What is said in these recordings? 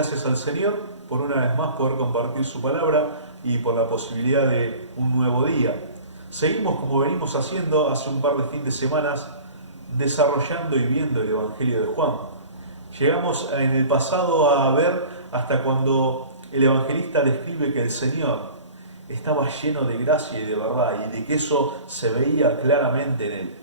gracias al Señor por una vez más poder compartir su palabra y por la posibilidad de un nuevo día. Seguimos como venimos haciendo hace un par de fines de semanas, desarrollando y viendo el Evangelio de Juan. Llegamos en el pasado a ver hasta cuando el evangelista describe que el Señor estaba lleno de gracia y de verdad, y de que eso se veía claramente en él.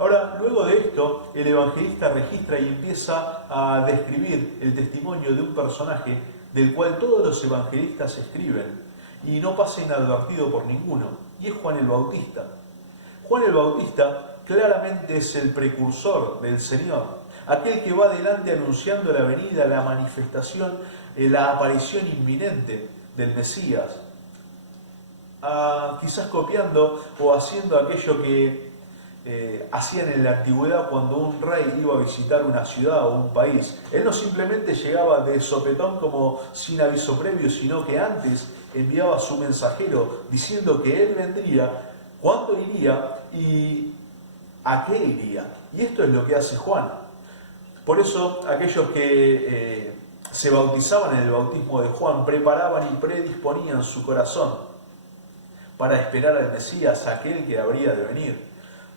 Ahora, luego de esto, el evangelista registra y empieza a describir el testimonio de un personaje del cual todos los evangelistas escriben y no pasa inadvertido por ninguno, y es Juan el Bautista. Juan el Bautista claramente es el precursor del Señor, aquel que va adelante anunciando la venida, la manifestación, la aparición inminente del Mesías, quizás copiando o haciendo aquello que hacían en la antigüedad cuando un rey iba a visitar una ciudad o un país. Él no simplemente llegaba de sopetón como sin aviso previo, sino que antes enviaba a su mensajero diciendo que él vendría, cuándo iría y a qué iría. Y esto es lo que hace Juan. Por eso aquellos que se bautizaban en el bautismo de Juan preparaban y predisponían su corazón para esperar al Mesías, aquel que habría de venir.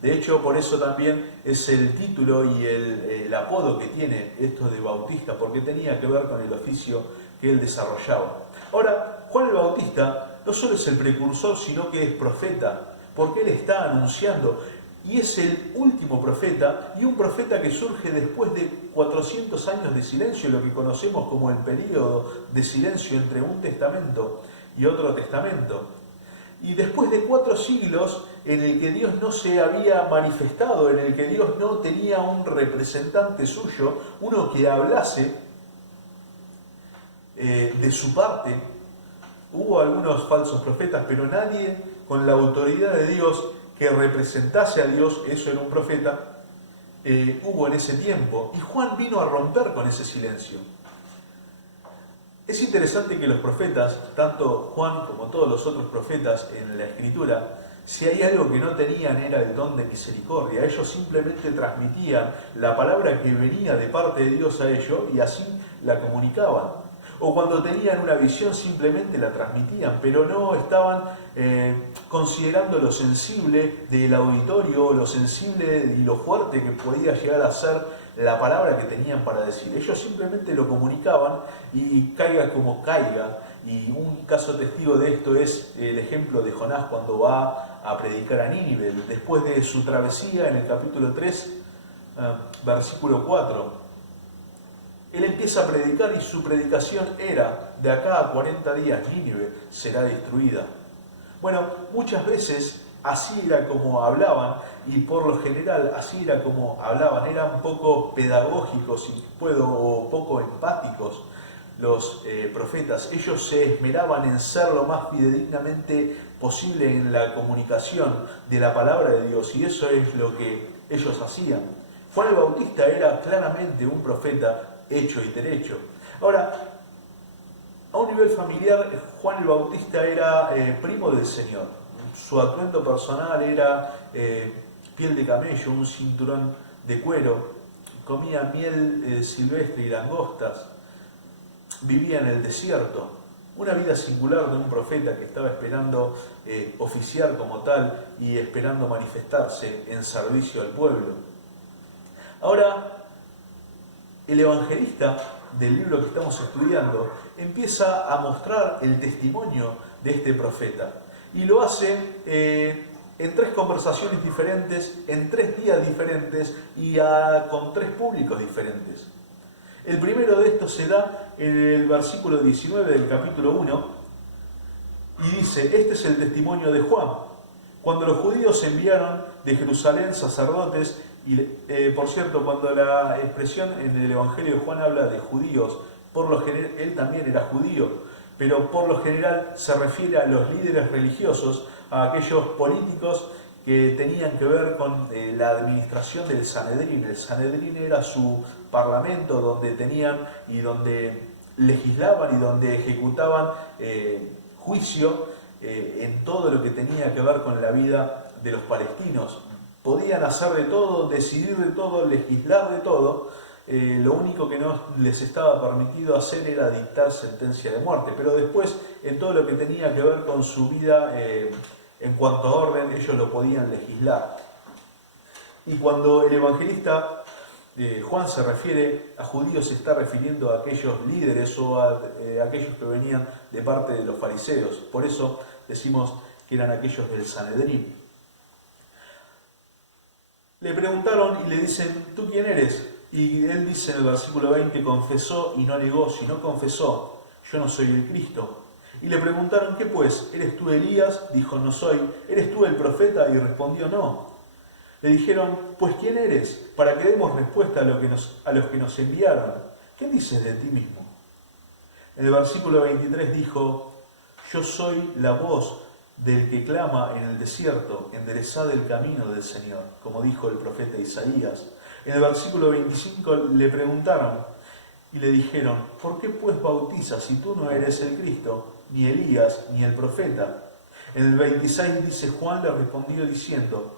De hecho, por eso también es el título y el apodo que tiene esto de Bautista, porque tenía que ver con el oficio que él desarrollaba. Ahora, Juan el Bautista no solo es el precursor, sino que es profeta, porque él está anunciando, y es el último profeta, y un profeta que surge después de 400 años de silencio, lo que conocemos como el período de silencio entre un testamento y otro testamento. Y después de 4 siglos en el que Dios no se había manifestado, en el que Dios no tenía un representante suyo, uno que hablase de su parte, hubo algunos falsos profetas, pero nadie con la autoridad de Dios que representase a Dios, eso era un profeta, hubo en ese tiempo. Y Juan vino a romper con ese silencio. Es interesante que los profetas, tanto Juan como todos los otros profetas en la Escritura, si hay algo que no tenían era el don de misericordia. Ellos simplemente transmitían la palabra que venía de parte de Dios a ellos y así la comunicaban. O cuando tenían una visión simplemente la transmitían, pero no estaban considerando lo sensible del auditorio, lo sensible y lo fuerte que podía llegar a ser la palabra que tenían para decir. Ellos simplemente lo comunicaban y caiga como caiga. Y un caso testigo de esto es el ejemplo de Jonás cuando va a predicar a Nínive, después de su travesía en el capítulo 3, versículo 4. Él empieza a predicar y su predicación era: de acá a 40 días Nínive será destruida. Bueno, muchas veces así era como hablaban, y por lo general así era como hablaban. Eran poco pedagógicos, si puedo, o poco empáticos los profetas. Ellos se esmeraban en ser lo más fidedignamente posible en la comunicación de la palabra de Dios, y eso es lo que ellos hacían. Juan el Bautista era claramente un profeta hecho y derecho. Ahora, a un nivel familiar, Juan el Bautista era primo del Señor. Su atuendo personal era piel de camello, un cinturón de cuero, comía miel silvestre y langostas, vivía en el desierto. Una vida singular de un profeta que estaba esperando oficiar como tal y esperando manifestarse en servicio al pueblo. Ahora, el evangelista del libro que estamos estudiando empieza a mostrar el testimonio de este profeta, y lo hace en 3 conversaciones diferentes, en 3 días diferentes y con 3 públicos diferentes. El primero de estos se da en el versículo 19 del capítulo 1 y dice: este es el testimonio de Juan. Cuando los judíos enviaron de Jerusalén sacerdotes, y por cierto, cuando la expresión en el Evangelio de Juan habla de judíos, por lo general, él también era judío, pero por lo general se refiere a los líderes religiosos, a aquellos políticos que tenían que ver con la administración del Sanedrín. El Sanedrín era su parlamento donde tenían y donde legislaban y donde ejecutaban juicio en todo lo que tenía que ver con la vida de los palestinos. Podían hacer de todo, decidir de todo, legislar de todo, lo único que no les estaba permitido hacer era dictar sentencia de muerte, pero después en todo lo que tenía que ver con su vida en cuanto a orden, ellos lo podían legislar. Y cuando el evangelista Juan se refiere a judíos, se está refiriendo a aquellos líderes o a aquellos que venían de parte de los fariseos. Por eso decimos que eran aquellos del Sanedrín. Le preguntaron y le dicen, ¿tú quién eres? Y él dice en el versículo 20, confesó y no negó, sino confesó, yo no soy el Cristo. Y le preguntaron, ¿qué pues? ¿Eres tú Elías? Dijo, no soy. ¿Eres tú el profeta? Y respondió, no. Le dijeron, pues ¿quién eres? Para que demos respuesta a los que nos enviaron. ¿Qué dices de ti mismo? En el versículo 23 dijo, yo soy la voz del que clama en el desierto, enderezad el camino del Señor, como dijo el profeta Isaías. En el versículo 25 le preguntaron y le dijeron, ¿por qué pues bautizas si tú no eres el Cristo, ni Elías, ni el profeta? En el 26 dice, Juan le respondió diciendo,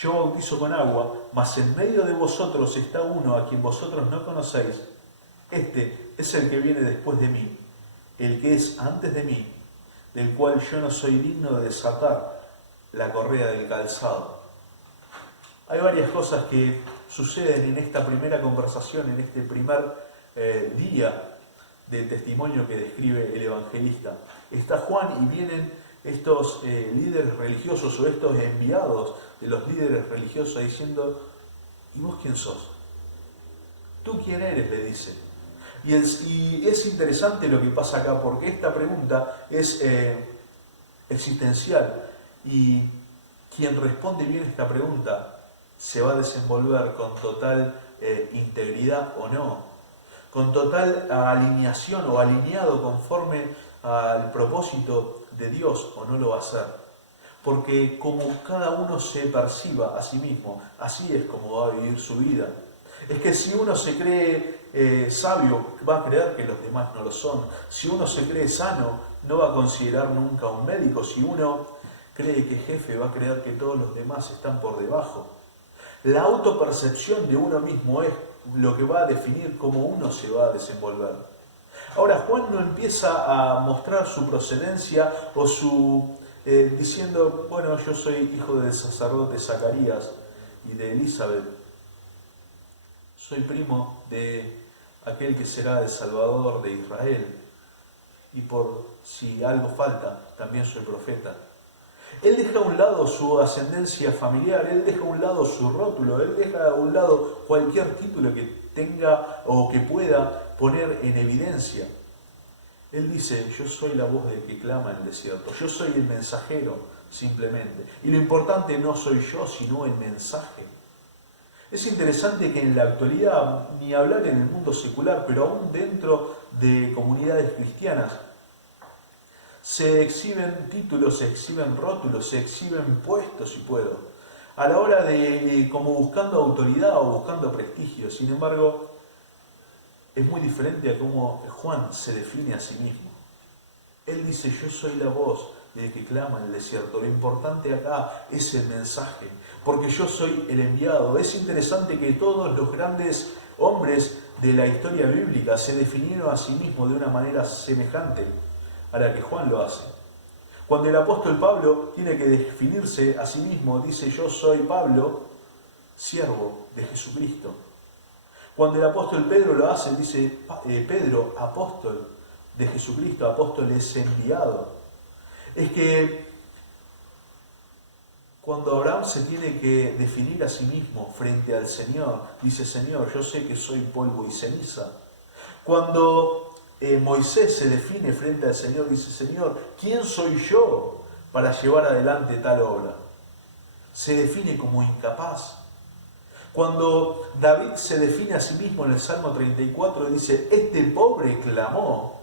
yo bautizo con agua, mas en medio de vosotros está uno a quien vosotros no conocéis. Este es el que viene después de mí, el que es antes de mí, del cual yo no soy digno de desatar la correa del calzado. Hay varias cosas que suceden en esta primera conversación, en este primer día del testimonio que describe el evangelista. Está Juan y vienen estos líderes religiosos o estos enviados de los líderes religiosos diciendo, ¿y vos quién sos? ¿Tú quién eres?, le dice. Y es interesante lo que pasa acá, porque esta pregunta es existencial, y quien responde bien esta pregunta se va a desenvolver con total integridad o no, con total alineación o alineado conforme al propósito de Dios o no lo va a hacer. Porque como cada uno se perciba a sí mismo, así es como va a vivir su vida. Es que si uno se cree sabio, va a creer que los demás no lo son. Si uno se cree sano, no va a considerar nunca a un médico. Si uno cree que es jefe, va a creer que todos los demás están por debajo. La autopercepción de uno mismo es lo que va a definir cómo uno se va a desenvolver. Ahora, Juan no empieza a mostrar su procedencia o diciendo, bueno, yo soy hijo del sacerdote Zacarías y de Elizabeth. Soy primo de aquel que será el Salvador de Israel. Y por si algo falta, también soy profeta. Él deja a un lado su ascendencia familiar, él deja a un lado su rótulo, él deja a un lado cualquier título que tenga o que pueda poner en evidencia. Él dice, yo soy la voz del que clama en el desierto, yo soy el mensajero simplemente. Y lo importante no soy yo, sino el mensaje. Es interesante que en la actualidad, ni hablar en el mundo secular, pero aún dentro de comunidades cristianas, se exhiben títulos, se exhiben rótulos, se exhiben puestos, si puedo, a la hora de como buscando autoridad o buscando prestigio. Sin embargo, es muy diferente a cómo Juan se define a sí mismo. Él dice, yo soy la voz del que clama en el desierto. Lo importante acá es el mensaje, porque yo soy el enviado. Es interesante que todos los grandes hombres de la historia bíblica se definieron a sí mismos de una manera semejante a la que Juan lo hace. Cuando el apóstol Pablo tiene que definirse a sí mismo, dice, yo soy Pablo, siervo de Jesucristo. Cuando el apóstol Pedro lo hace, dice, Pedro, apóstol de Jesucristo, apóstol es enviado. Es que cuando Abraham se tiene que definir a sí mismo frente al Señor, dice, Señor, yo sé que soy polvo y ceniza. Cuando Moisés se define frente al Señor, dice, Señor, ¿quién soy yo para llevar adelante tal obra? Se define como incapaz. Cuando David se define a sí mismo en el Salmo 34, dice, este pobre clamó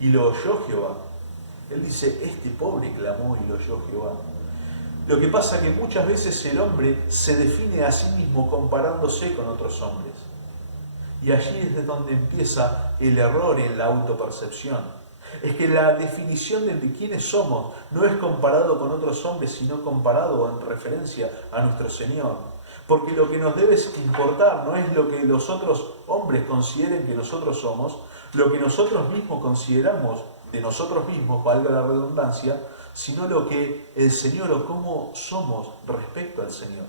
y lo oyó Jehová. Él dice, este pobre clamó y lo oyó Jehová. Lo que pasa es que muchas veces el hombre se define a sí mismo comparándose con otros hombres. Y allí es de donde empieza el error en la autopercepción. Es que la definición de quiénes somos no es comparado con otros hombres, sino comparado en referencia a nuestro Señor. Porque lo que nos debe importar no es lo que los otros hombres consideren que nosotros somos, lo que nosotros mismos consideramos de nosotros mismos, valga la redundancia, sino lo que el Señor o cómo somos respecto al Señor.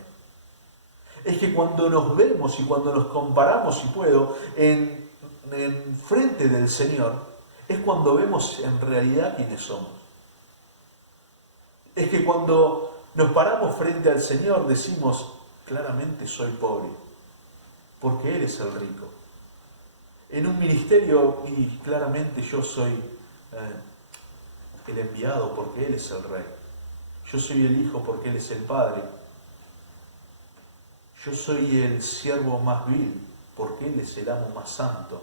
Es que cuando nos vemos y cuando nos comparamos, si puedo, en frente del Señor, es cuando vemos en realidad quiénes somos. Es que cuando nos paramos frente al Señor decimos, claramente soy pobre, porque Él es el rico. En un ministerio, y claramente yo soy el enviado, porque Él es el Rey. Yo soy el Hijo, porque Él es el Padre. Yo soy el siervo más vil, porque Él es el amo más santo.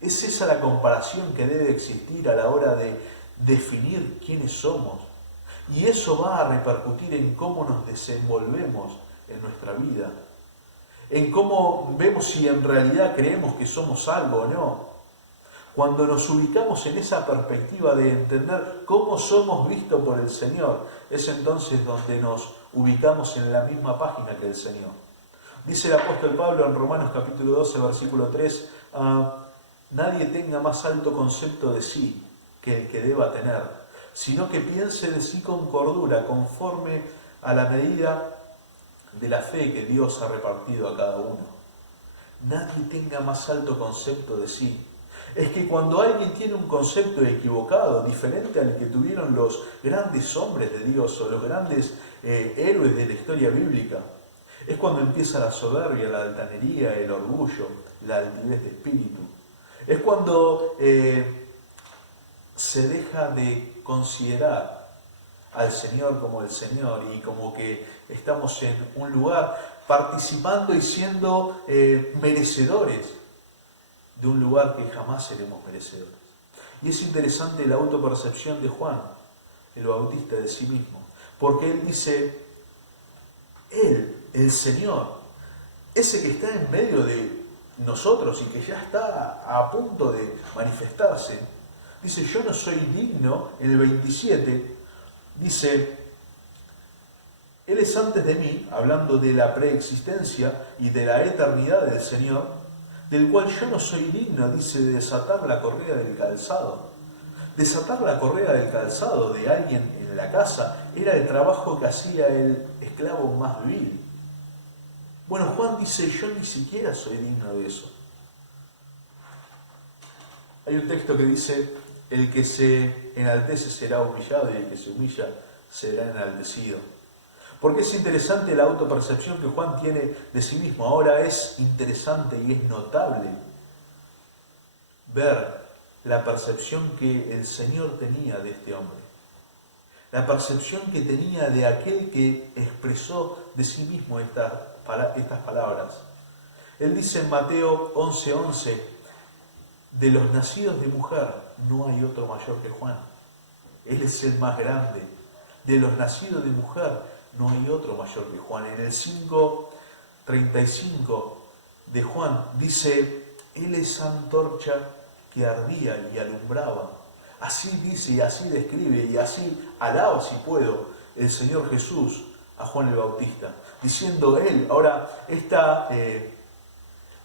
Es esa la comparación que debe existir a la hora de definir quiénes somos. Y eso va a repercutir en cómo nos desenvolvemos en nuestra vida. En cómo vemos si en realidad creemos que somos algo o no. Cuando nos ubicamos en esa perspectiva de entender cómo somos vistos por el Señor, es entonces donde nos ubicamos en la misma página que el Señor. Dice el apóstol Pablo en Romanos capítulo 12, versículo 3, nadie tenga más alto concepto de sí que el que deba tener, sino que piense de sí con cordura, conforme a la medida de la fe que Dios ha repartido a cada uno. Nadie tenga más alto concepto de sí. Es que cuando alguien tiene un concepto equivocado, diferente al que tuvieron los grandes hombres de Dios o los grandes héroes de la historia bíblica, es cuando empieza la soberbia, la altanería, el orgullo, la altivez de espíritu. Es cuando se deja de considerar al Señor como el Señor y como que estamos en un lugar participando y siendo merecedores de un lugar que jamás seremos merecedores. Y es interesante la autopercepción de Juan, el Bautista, de sí mismo, porque él dice, Él, el Señor, ese que está en medio de nosotros y que ya está a punto de manifestarse, dice, yo no soy digno, en el 27, dice, Él es antes de mí, hablando de la preexistencia y de la eternidad del Señor, del cual yo no soy digno, dice, de desatar la correa del calzado. Desatar la correa del calzado de alguien en la casa era el trabajo que hacía el esclavo más vil. Bueno, Juan dice, yo ni siquiera soy digno de eso. Hay un texto que dice, el que se enaltece será humillado y el que se humilla será enaltecido. Porque es interesante la autopercepción que Juan tiene de sí mismo. Ahora es interesante y es notable ver la percepción que el Señor tenía de este hombre. La percepción que tenía de aquel que expresó de sí mismo estas palabras. Él dice en Mateo 11:11, de los nacidos de mujer no hay otro mayor que Juan. Él es el más grande. De los nacidos de mujer no hay otro mayor que Juan. En el 5:35 de Juan dice, Él es antorcha que ardía y alumbraba. Así dice y así describe y así alaba, si puedo, el Señor Jesús a Juan el Bautista, diciendo Él. Ahora, esta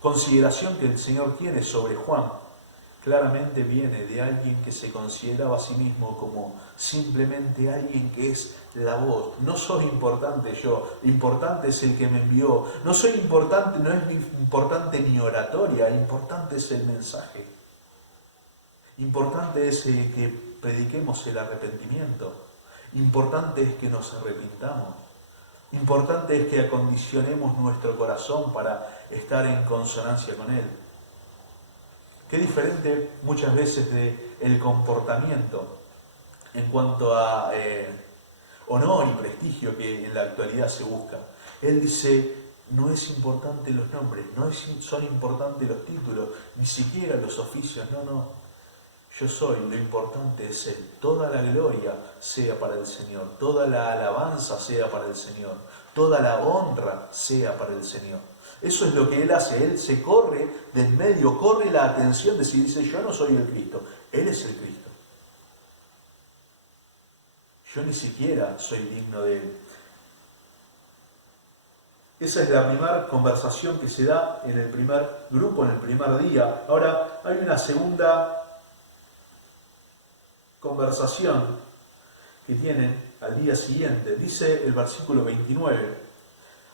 consideración que el Señor tiene sobre Juan claramente viene de alguien que se consideraba a sí mismo como simplemente alguien que es la voz. No soy importante yo, importante es el que me envió. No soy importante, no es importante mi oratoria, importante es el mensaje. Importante es que prediquemos el arrepentimiento. Importante es que nos arrepintamos. Importante es que acondicionemos nuestro corazón para estar en consonancia con Él. Qué diferente muchas veces del comportamiento en cuanto a honor y prestigio que en la actualidad se busca. Él dice, no es importante los nombres, no son importantes los títulos, ni siquiera los oficios, no. Yo soy, lo importante es Él. Toda la gloria sea para el Señor, toda la alabanza sea para el Señor, toda la honra sea para el Señor. Eso es lo que Él hace. Él se corre del medio, corre la atención de si dice, yo no soy el Cristo, Él es el Cristo. Yo ni siquiera soy digno de Él. Esa es la primera conversación que se da en el primer grupo, en el primer día. Ahora, hay una segunda conversación que tienen al día siguiente. Dice el versículo 29.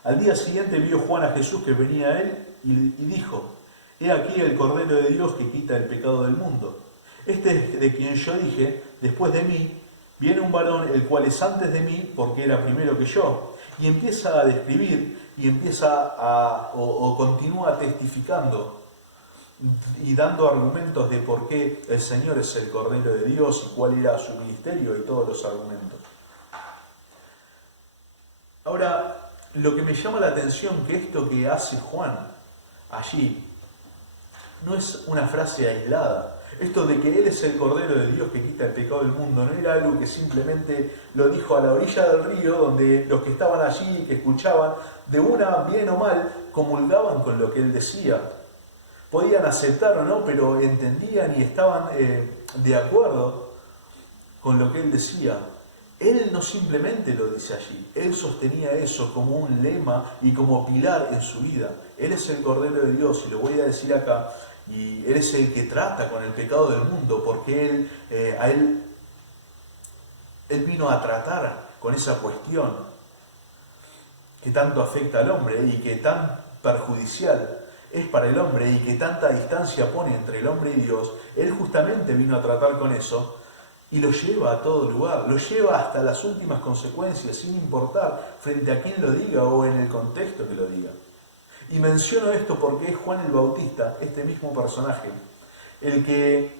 Al día siguiente vio Juan a Jesús que venía a él y dijo: He aquí el Cordero de Dios que quita el pecado del mundo. Este es de quien yo dije: después de mí viene un varón, el cual es antes de mí, porque era primero que yo. Y empieza a describir y continúa testificando y dando argumentos de por qué el Señor es el Cordero de Dios y cuál era su ministerio y todos los argumentos. Ahora, lo que me llama la atención que esto que hace Juan allí no es una frase aislada. Esto de que Él es el Cordero de Dios que quita el pecado del mundo no era algo que simplemente lo dijo a la orilla del río, donde los que estaban allí, que escuchaban, de una, bien o mal, comulgaban con lo que Él decía. Podían aceptar o no, pero entendían y estaban de acuerdo con lo que Él decía. Él no simplemente lo dice allí, Él sostenía eso como un lema y como pilar en su vida. Él es el Cordero de Dios, y lo voy a decir acá, y Él es el que trata con el pecado del mundo, porque Él vino a tratar con esa cuestión que tanto afecta al hombre y que tan perjudicial es para el hombre y que tanta distancia pone entre el hombre y Dios. Él justamente vino a tratar con eso y lo lleva a todo lugar, lo lleva hasta las últimas consecuencias, sin importar frente a quién lo diga o en el contexto que lo diga. Y menciono esto porque es Juan el Bautista, este mismo personaje, el que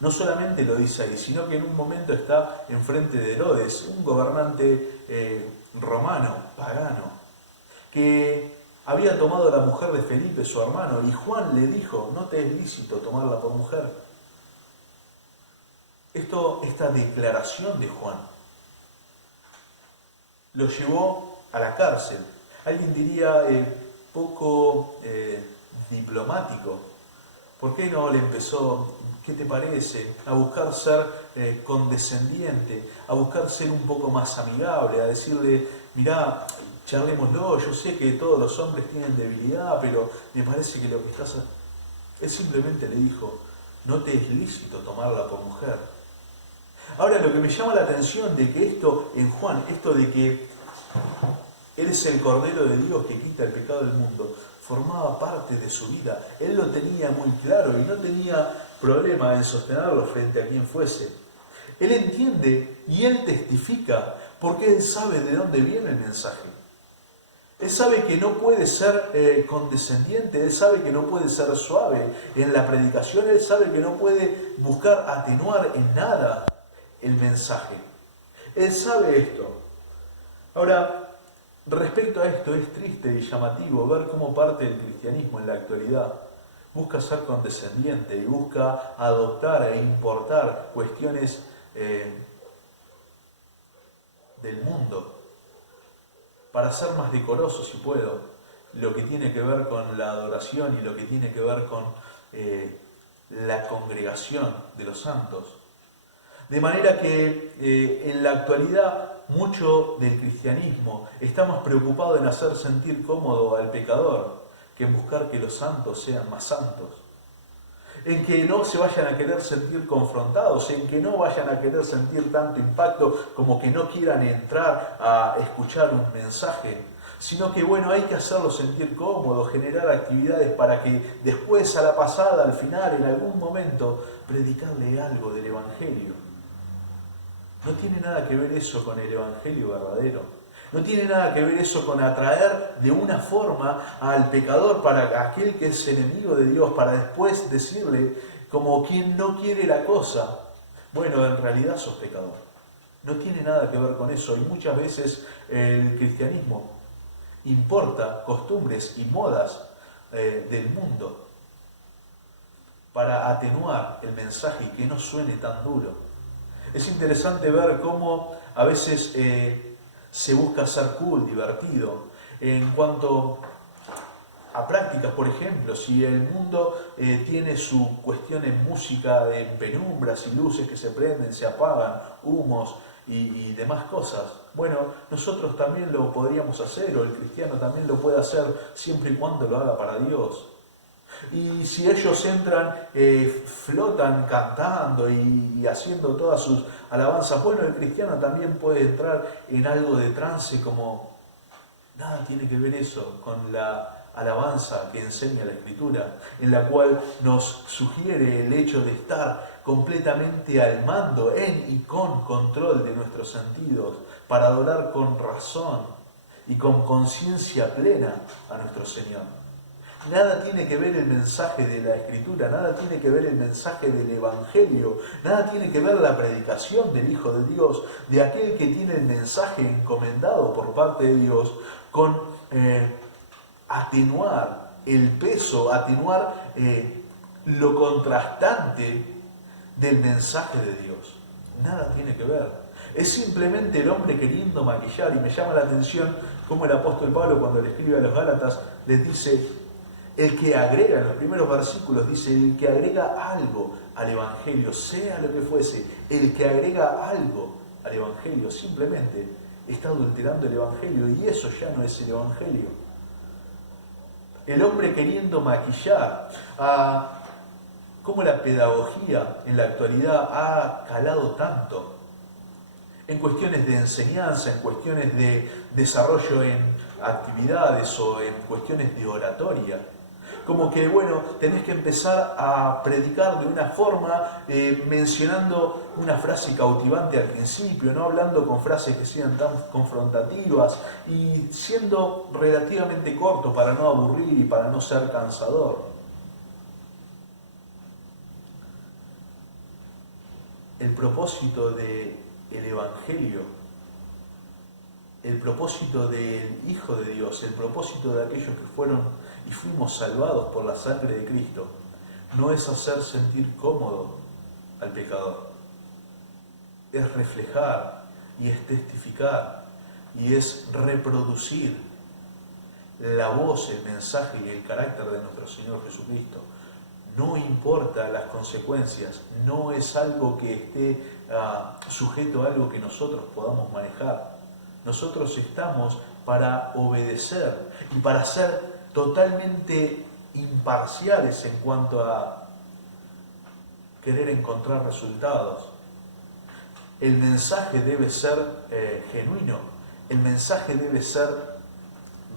no solamente lo dice ahí, sino que en un momento está enfrente de Herodes, un gobernante romano, pagano, que había tomado a la mujer de Felipe, su hermano, y Juan le dijo: no te es lícito tomarla por mujer. Esta declaración de Juan lo llevó a la cárcel. Alguien diría poco diplomático. ¿Por qué no le empezó, qué te parece, a buscar ser condescendiente, a buscar ser un poco más amigable, a decirle: mirá, charlémoslo, yo sé que todos los hombres tienen debilidad, pero me parece que lo que estás... Él simplemente le dijo: no te es lícito tomarla por mujer. Ahora, lo que me llama la atención de que esto en Juan, esto de que Él es el Cordero de Dios que quita el pecado del mundo, formaba parte de su vida. Él lo tenía muy claro y no tenía problema en sostenerlo frente a quien fuese. Él entiende y Él testifica porque Él sabe de dónde viene el mensaje. Él sabe que no puede ser condescendiente, Él sabe que no puede ser suave en la predicación, Él sabe que no puede buscar atenuar en nada el mensaje. Él sabe esto. Ahora, respecto a esto, es triste y llamativo ver cómo parte del cristianismo en la actualidad busca ser condescendiente y busca adoptar e importar cuestiones del mundo para ser más decoroso, si puedo, lo que tiene que ver con la adoración y lo que tiene que ver con la congregación de los santos. De manera que en la actualidad mucho del cristianismo está más preocupado en hacer sentir cómodo al pecador que en buscar que los santos sean más santos. En que no se vayan a querer sentir confrontados, en que no vayan a querer sentir tanto impacto como que no quieran entrar a escuchar un mensaje, sino que bueno, hay que hacerlo sentir cómodo, generar actividades para que después, a la pasada, al final, en algún momento, predicarle algo del Evangelio. No tiene nada que ver eso con el Evangelio verdadero. No tiene nada que ver eso con atraer de una forma al pecador para aquel que es enemigo de Dios, para después decirle, como quien no quiere la cosa: bueno, en realidad sos pecador. No tiene nada que ver con eso. Y muchas veces el cristianismo importa costumbres y modas del mundo para atenuar el mensaje y que no suene tan duro. Es interesante ver cómo a veces se busca ser cool, divertido. En cuanto a prácticas, por ejemplo, si el mundo tiene su cuestión en música de penumbras y luces que se prenden, se apagan, humos y demás cosas. Bueno, nosotros también lo podríamos hacer, o el cristiano también lo puede hacer, siempre y cuando lo haga para Dios. Y si ellos entran, flotan cantando y haciendo todas sus alabanzas, bueno, el cristiano también puede entrar en algo de trance, como nada tiene que ver eso con la alabanza que enseña la Escritura, en la cual nos sugiere el hecho de estar completamente al mando, en y con control de nuestros sentidos, para adorar con razón y con conciencia plena a nuestro Señor. Nada tiene que ver el mensaje de la Escritura, nada tiene que ver el mensaje del Evangelio, nada tiene que ver la predicación del Hijo de Dios, de aquel que tiene el mensaje encomendado por parte de Dios, con atenuar el peso, atenuar lo contrastante del mensaje de Dios. Nada tiene que ver. Es simplemente el hombre queriendo maquillar, y me llama la atención cómo el apóstol Pablo, cuando le escribe a los Gálatas, les dice, el que agrega, en los primeros versículos dice, el que agrega algo al Evangelio, sea lo que fuese, el que agrega algo al Evangelio, simplemente está adulterando el Evangelio, y eso ya no es el Evangelio. El hombre queriendo maquillar, cómo la pedagogía en la actualidad ha calado tanto en cuestiones de enseñanza, en cuestiones de desarrollo en actividades o en cuestiones de oratoria. Como que, bueno, tenés que empezar a predicar de una forma, mencionando una frase cautivante al principio, no hablando con frases que sean tan confrontativas y siendo relativamente corto para no aburrir y para no ser cansador. El propósito del Evangelio, el propósito del Hijo de Dios, el propósito de aquellos que fueron y fuimos salvados por la sangre de Cristo, no es hacer sentir cómodo al pecador, es reflejar y es testificar y es reproducir la voz, el mensaje y el carácter de nuestro Señor Jesucristo. No importa las consecuencias, no es algo que esté sujeto a algo que nosotros podamos manejar. Nosotros estamos para obedecer y para ser totalmente imparciales en cuanto a querer encontrar resultados. El mensaje debe ser genuino, el mensaje debe ser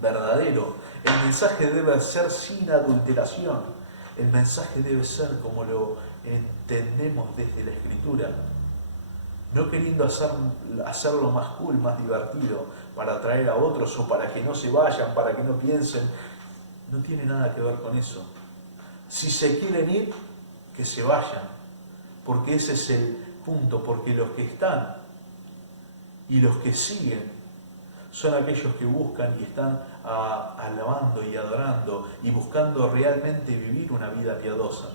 verdadero, el mensaje debe ser sin adulteración, el mensaje debe ser como lo entendemos desde la Escritura, no queriendo hacerlo más cool, más divertido, para atraer a otros o para que no se vayan, para que no piensen. No tiene nada que ver con eso. Si se quieren ir, que se vayan, porque ese es el punto, porque los que están y los que siguen son aquellos que buscan y están alabando y adorando y buscando realmente vivir una vida piadosa.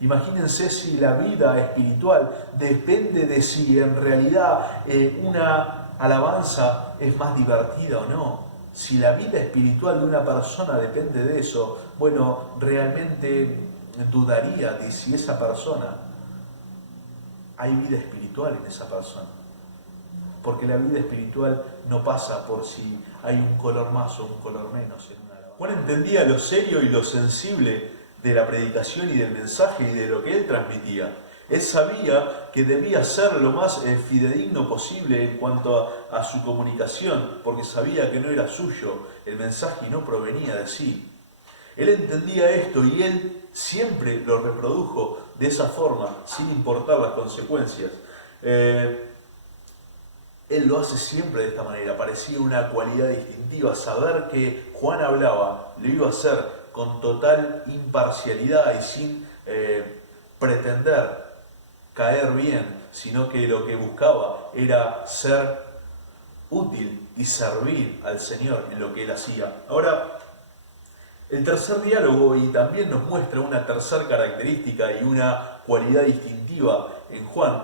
Imagínense si la vida espiritual depende de si en realidad una alabanza es más divertida o no. Si la vida espiritual de una persona depende de eso, bueno, realmente dudaría de si esa persona, hay vida espiritual en esa persona. Porque la vida espiritual no pasa por si hay un color más o un color menos en una alabanza. Juan entendía lo serio y lo sensible de la predicación y del mensaje y de lo que él transmitía. Él sabía que debía ser lo más fidedigno posible en cuanto a su comunicación, porque sabía que no era suyo el mensaje y no provenía de sí. Él entendía esto y él siempre lo reprodujo de esa forma, sin importar las consecuencias. Él lo hace siempre de esta manera, parecía una cualidad distintiva. Saber que Juan hablaba, lo iba a hacer con total imparcialidad y sin pretender caer bien, sino que lo que buscaba era ser útil y servir al Señor en lo que él hacía. Ahora, el tercer diálogo y también nos muestra una tercera característica y una cualidad distintiva en Juan.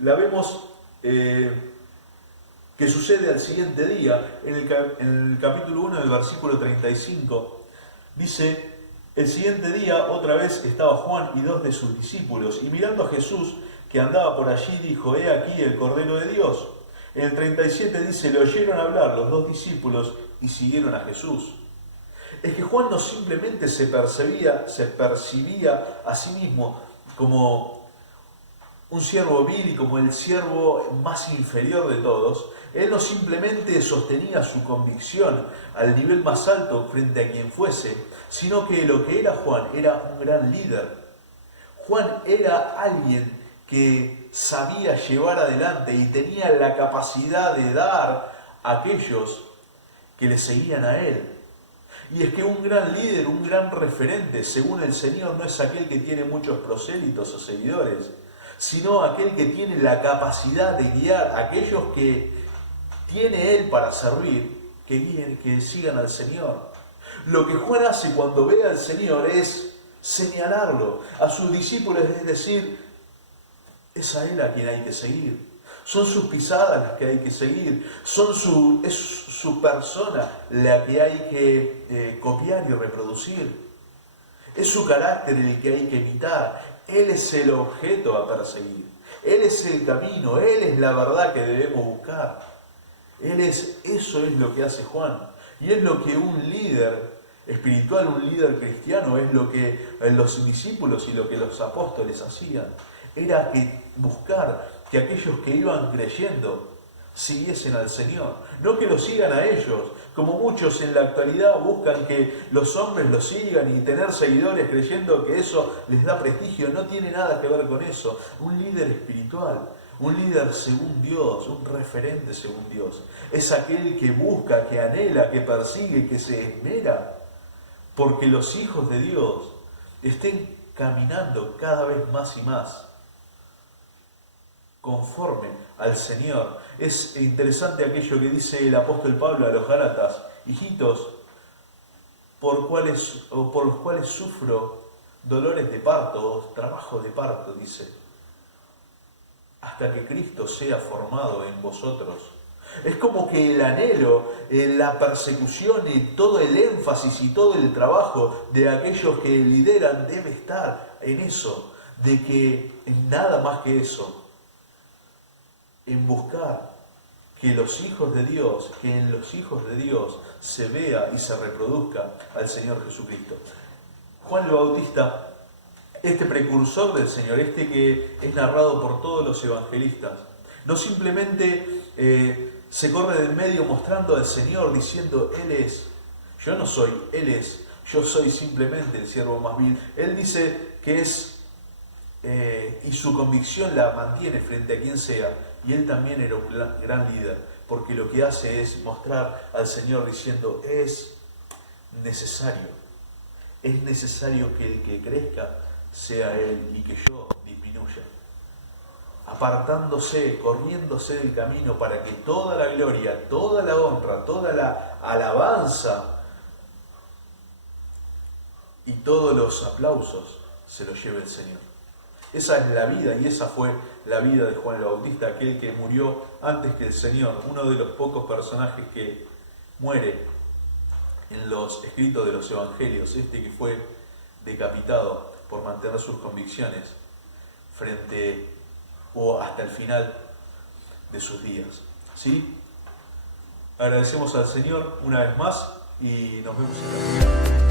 La vemos que sucede al siguiente día, en el capítulo 1 del versículo 35, dice: el siguiente día otra vez estaba Juan y 2 de sus discípulos, y mirando a Jesús, que que andaba por allí dijo: he aquí el Cordero de Dios. El 37 dice: le oyeron hablar los dos discípulos y siguieron a Jesús. Es que Juan no simplemente se percibía a sí mismo como un siervo vil y como el siervo más inferior de todos. Él no simplemente sostenía su convicción al nivel más alto frente a quien fuese, sino que lo que era Juan era un gran líder. Juan era alguien que sabía llevar adelante y tenía la capacidad de dar a aquellos que le seguían a él. Y es que un gran líder, un gran referente, según el Señor, no es aquel que tiene muchos prosélitos o seguidores, sino aquel que tiene la capacidad de guiar a aquellos que tiene Él para servir, que sigan al Señor. Lo que Juan hace cuando ve al Señor es señalarlo a sus discípulos, es decir, es a Él a quien hay que seguir. Son sus pisadas las que hay que seguir, es su persona la que hay que copiar y reproducir. Es su carácter el que hay que imitar. Él es el objeto a perseguir. Él es el camino, Él es la verdad que debemos buscar. Eso es lo que hace Juan. Y es lo que un líder espiritual, un líder cristiano, es lo que los discípulos y lo que los apóstoles hacían. Era buscar que aquellos que iban creyendo siguiesen al Señor, no que lo sigan a ellos, como muchos en la actualidad buscan que los hombres los sigan y tener seguidores creyendo que eso les da prestigio. No tiene nada que ver con eso. Un líder espiritual, un líder según Dios, un referente según Dios, es aquel que busca, que anhela, que persigue, que se esmera porque los hijos de Dios estén caminando cada vez más y más conforme al Señor. Es interesante aquello que dice el apóstol Pablo a los Gálatas: hijitos, por los cuales sufro dolores de parto, trabajo de parto, dice, hasta que Cristo sea formado en vosotros. Es como que el anhelo, la persecución y todo el énfasis y todo el trabajo de aquellos que lideran debe estar en eso, de que en nada más que eso, en buscar que en los hijos de Dios se vea y se reproduzca al Señor Jesucristo. Juan el Bautista, este precursor del Señor, que es narrado por todos los evangelistas, no simplemente se corre del medio mostrando al Señor diciendo: Él es, yo no soy, Él es, yo soy simplemente el siervo más vil. Él dice que es, y su convicción la mantiene frente a quien sea, y él también era un gran líder, porque lo que hace es mostrar al Señor diciendo: es necesario que el que crezca sea Él y que yo disminuya, apartándose, corriéndose del camino para que toda la gloria, toda la honra, toda la alabanza y todos los aplausos se los lleve el Señor. Esa es la vida, y esa fue la vida de Juan el Bautista, aquel que murió antes que el Señor, uno de los pocos personajes que muere en los escritos de los evangelios, que fue decapitado por mantener sus convicciones hasta el final de sus días. ¿Sí? Agradecemos al Señor una vez más y nos vemos en la próxima.